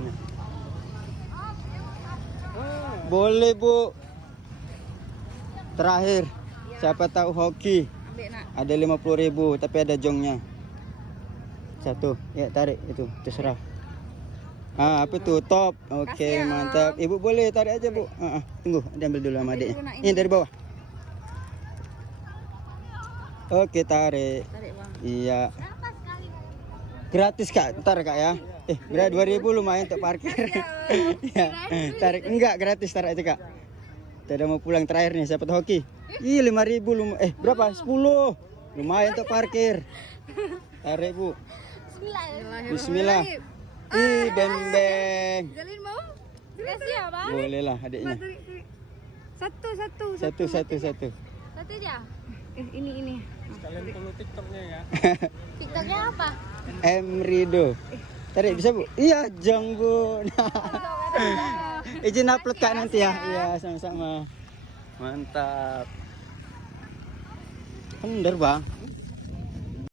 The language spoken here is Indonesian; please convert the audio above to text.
Mana? Boleh Bu. Terakhir, siapa tahu hoki? Ada 50.000 tapi ada jongnya. Satu, ya tarik itu, terserah. Apa tuh top? Oke, mantap. Ibu boleh tarik aja Bu. Tunggu, diambil dulu sama adiknya. Ini dari bawah. Oke, tarik. Iya. Gratis Kak, ntar Kak ya. Berapa 2.000 lumayan untuk parkir. Ya, tarik enggak gratis, tarik aja Kak. Kita udah mau pulang terakhir nih, siapa tahu hoki. 5.000 berapa? 10. Lumayan untuk parkir. Tarik Bu. Bismillah. Beng. Jalin mau? Kasih ya Bang. Boleh lah adiknya. Satu. Satu. Satu aja. Ini. Sekalian follow TikToknya ya. TikToknya apa? Rido. Tarik bisa Bu? Iya, jong Bu. Izin upload Kak nanti ya. Iya, sama-sama. Mantap. Bener Bang.